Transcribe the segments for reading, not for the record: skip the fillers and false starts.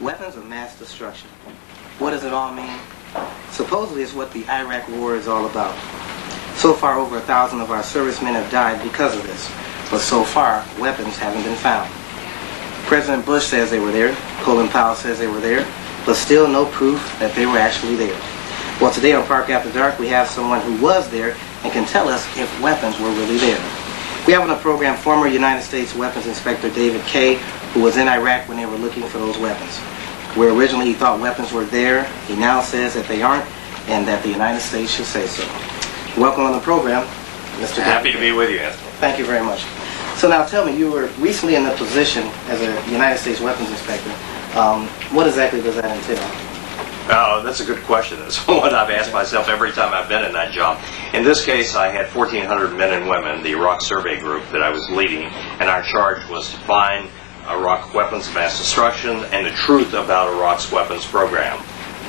Weapons of mass destruction. What does it all mean? Supposedly it's what the Iraq War is all about. So far, over 1,000 of our servicemen have died because of this. But so far, weapons haven't been found. President Bush says they were there. Colin Powell says they were there. But still no proof that they were actually there. Well, today on Park After Dark, we have someone who was there and can tell us if weapons were really there. We have on the program former United States Weapons Inspector David Kay, who was in Iraq when they were looking for those weapons. Where originally he thought weapons were there, he now says that they aren't, and that the United States should say so. Welcome on the program, Mr. Happy to be with you, Anthony. Thank you very much. So now tell me, you were recently in the position as a United States Weapons Inspector. What exactly does that entail? Oh, that's a good question. That's what I've asked myself every time I've been in that job. In this case, I had 1,400 men and women, the Iraq Survey Group that I was leading, and our charge was to find Iraq weapons of mass destruction and the truth about Iraq's weapons program.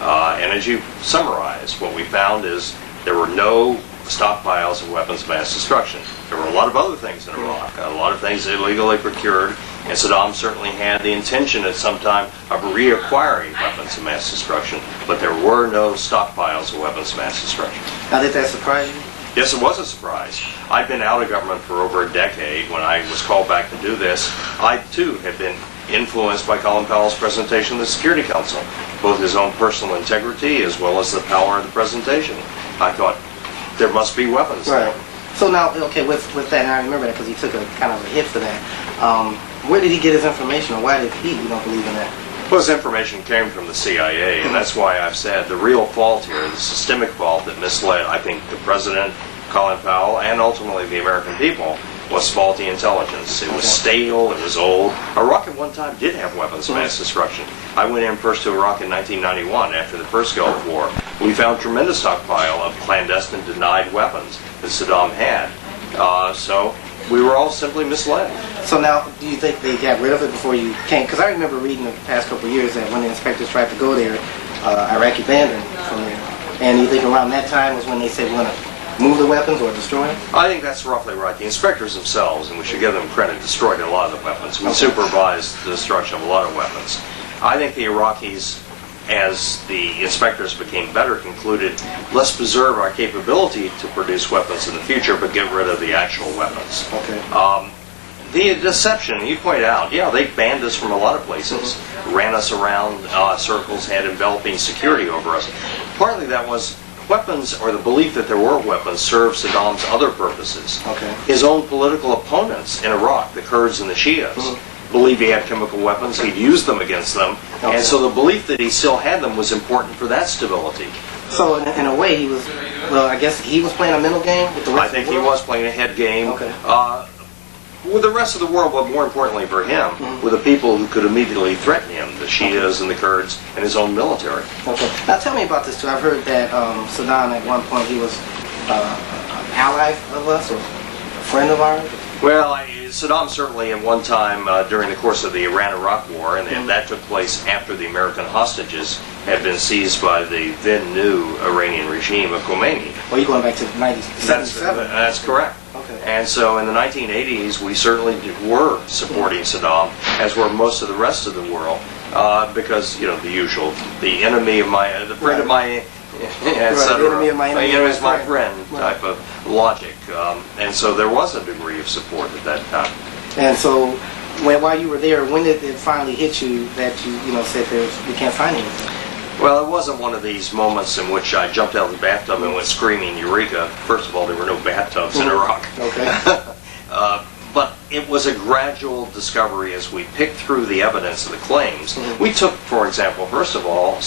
And as you summarize, what we found is there were no stockpiles of weapons of mass destruction. There were a lot of other things in Iraq, a lot of things illegally procured, and Saddam certainly had the intention at some time of reacquiring weapons of mass destruction, but there were no stockpiles of weapons of mass destruction. Now, did that surprise you? Yes, it was a surprise. I'd been out of government for over a decade. When I was called back to do this, I too had been influenced by Colin Powell's presentation of the Security Council, both his own personal integrity as well as the power of the presentation. I thought, there must be weapons. Right. So now, okay, with that, and I remember that because he took a kind of a hit for that. Where did he get his information, or why did he, believe in that? Well, his information came from the CIA, and that's why I've said the real fault here, the systemic fault that misled, I think, the President, Colin Powell, and ultimately the American people, was faulty intelligence. It was stale, it was old. Iraq at one time did have weapons of mass destruction. I went in first to Iraq in 1991 after the first Gulf War. We found tremendous stockpile of clandestine denied weapons that Saddam had. So we were all simply misled. So now, do you think they got rid of it before you came? Because I remember reading the past couple of years that when the inspectors tried to go there, Iraq abandoned from there. And you think around that time was when they said we're going to move the weapons or destroy them? I think that's roughly right. The inspectors themselves, and we should give them credit, destroyed a lot of the weapons. We supervised the destruction of a lot of weapons. I think the Iraqis, as the inspectors became better, concluded, let's preserve our capability to produce weapons in the future, but get rid of the actual weapons. Okay. The deception, you point out, yeah, they banned us from a lot of places, ran us around circles, had enveloping security over us. Partly that was weapons, or the belief that there were weapons, served Saddam's other purposes. Okay. His own political opponents in Iraq, the Kurds and the Shias, believed he had chemical weapons. He'd used them against them. Okay. And so the belief that he still had them was important for that stability. So in a way, he was, well, I guess he was playing a mental game with the rest I of think the he world? was playing a head game. Okay. With the rest of the world, but more importantly for him, with the people who could immediately threaten him, the Shias and the Kurds and his own military. Okay. Now tell me about this too. I've heard that Saddam at one point, he was an ally of us, or a friend of ours? Well, Saddam certainly at one time during the course of the Iran-Iraq War, and that took place after the American hostages had been seized by the then new Iranian regime of Khomeini. Well, you're going back to 1977. That's correct. Okay. And so in the 1980s, we certainly were supporting Saddam, as were most of the rest of the world, because, you know, the usual, the enemy of my, the friend of my, etc. The enemy of my enemy is my friend type of logic. And so there was a degree of support at that time. And so while you were there, when did it finally hit you that you said we can't find anything? Well, it wasn't one of these moments in which I jumped out of the bathtub and went screaming, Eureka. First of all, there were no bathtubs in Iraq. Okay. But it was a gradual discovery as we picked through the evidence of the claims. We took, for example, first of all,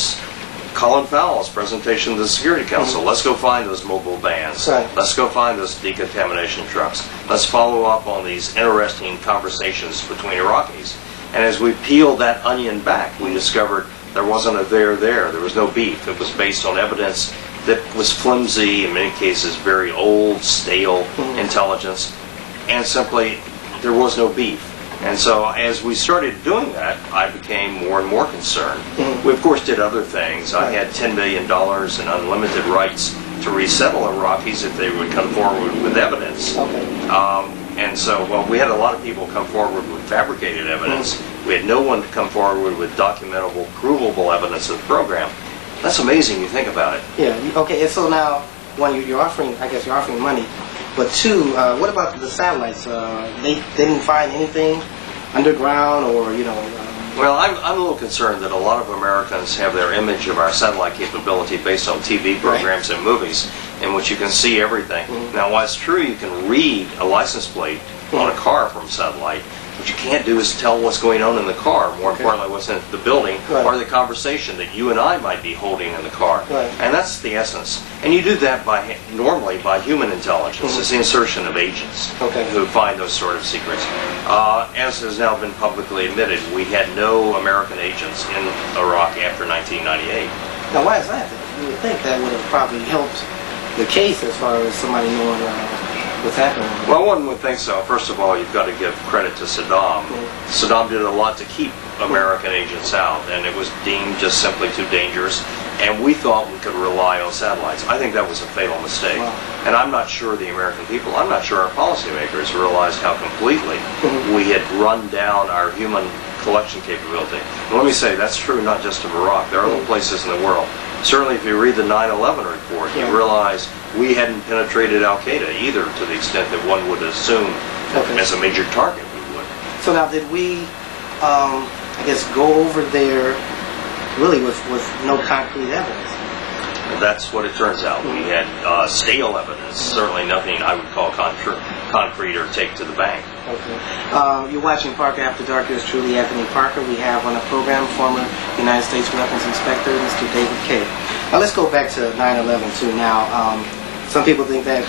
Colin Powell's presentation to the Security Council. Let's go find those mobile vans. Right. Let's go find those decontamination trucks. Let's follow up on these interesting conversations between Iraqis. And as we peeled that onion back, we discovered there wasn't a there. There was no beef. It was based on evidence that was flimsy, in many cases very old, stale intelligence, and simply there was no beef. And so as we started doing that, I became more and more concerned. We, of course, did other things. I had $10 million in unlimited rights to resettle Iraqis if they would come forward with evidence. Okay. And so, well, we had a lot of people come forward with fabricated evidence, We had no one to come forward with documentable, provable evidence of the program. That's amazing. You think about it. Yeah. Okay. And so now, one, you're offering, I guess, you're offering money, but two, what about the satellites? They didn't find anything underground, or Well, I'm a little concerned that a lot of Americans have their image of our satellite capability based on TV programs and movies, in which you can see everything. Now, while it's true you can read a license plate on a car from satellite, what you can't do is tell what's going on in the car, more importantly what's in the building, or the conversation that you and I might be holding in the car. And that's the essence. And you do that normally by human intelligence. It's the insertion of agents who find those sort of secrets. As has now been publicly admitted, we had no American agents in Iraq after 1998. Now, why is that? You would think that would have probably helped the case as far as somebody knowing what's happening. Well, one would think so. First of all, you've got to give credit to Saddam. Saddam did a lot to keep American agents out, and it was deemed just simply too dangerous, and we thought we could rely on satellites. I think that was a fatal mistake. And I'm not sure the American people, I'm not sure our policymakers realized how completely we had run down our human collection capability. And let me say, that's true not just of Iraq. There are other places in the world. Certainly, if you read the 9/11 report, you realize we hadn't penetrated Al-Qaeda either to the extent that one would assume as a major target we would. So now, did we, I guess, go over there really with no concrete evidence? That's what it turns out. We had stale evidence, certainly nothing I would call concrete or take to the bank. You're watching Parker After Dark. Yours truly, Anthony Parker. We have on the program former United States Weapons Inspector, Mr. David Kaye. Now let's go back to 9/11 too. Now, some people think that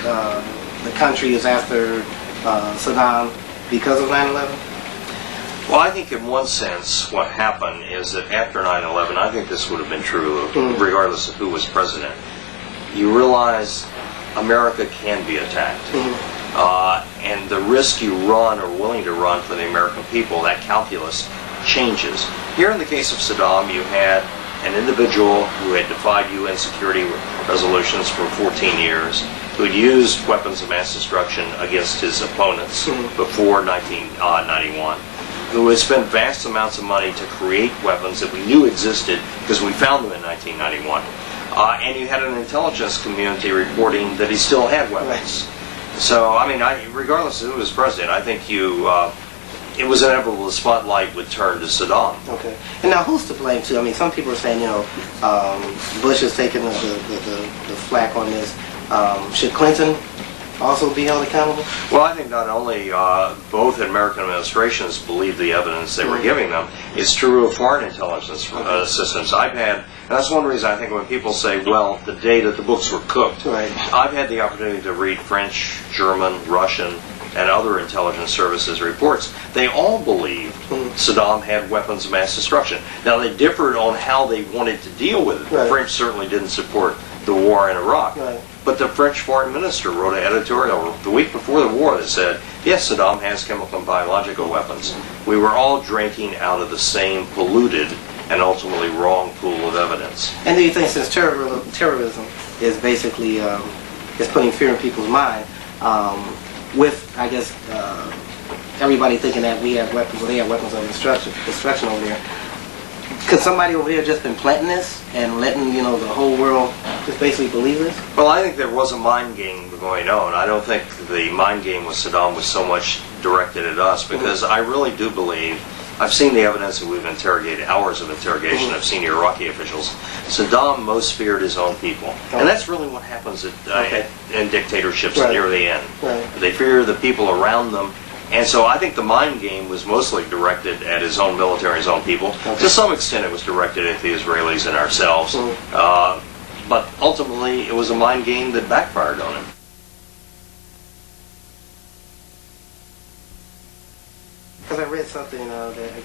the country is after Saddam because of 9/11. Well, I think in one sense what happened is that after 9/11, I think this would have been true regardless of who was president, you realize America can be attacked. And the risk you run or willing to run for the American people, that calculus changes. Here in the case of Saddam, you had an individual who had defied UN security resolutions for 14 years, who had used weapons of mass destruction against his opponents before 1991, who had spent vast amounts of money to create weapons that we knew existed because we found them in 1991. And you had an intelligence community reporting that he still had weapons. So, I mean, regardless of who was president, I think it was inevitable the spotlight would turn to Saddam. Okay. And now, who's to blame too? I mean, some people are saying, Bush is taking the flack on this. Should Clinton also be held accountable? Well, I think not only both American administrations believe the evidence they were giving them, it's true of foreign intelligence systems. And that's one reason I think when people say, well, the day that the books were cooked, I've had the opportunity to read French, German, Russian, and other intelligence services reports. They all believed Saddam had weapons of mass destruction. Now, they differed on how they wanted to deal with it. The French certainly didn't support the war in Iraq. But the French foreign minister wrote an editorial the week before the war that said, yes, Saddam has chemical and biological weapons. We were all drinking out of the same polluted and ultimately wrong pool of evidence. And do you think since terrorism is basically is putting fear in people's mind, with, I guess, everybody thinking that we have weapons, or they have weapons of destruction over there, could somebody over there just been planting this and letting, the whole world just basically believe this? Well, I think there was a mind game going on. I don't think the mind game with Saddam was so much directed at us, because I really do believe, I've seen the evidence that we've interrogated, hours of interrogation of senior Iraqi officials. Saddam most feared his own people. And that's really what happens in dictatorships near the end. They fear the people around them. And so I think the mind game was mostly directed at his own military, his own people. To some extent it was directed at the Israelis and ourselves. But ultimately it was a mind game that backfired on him. Because I read something that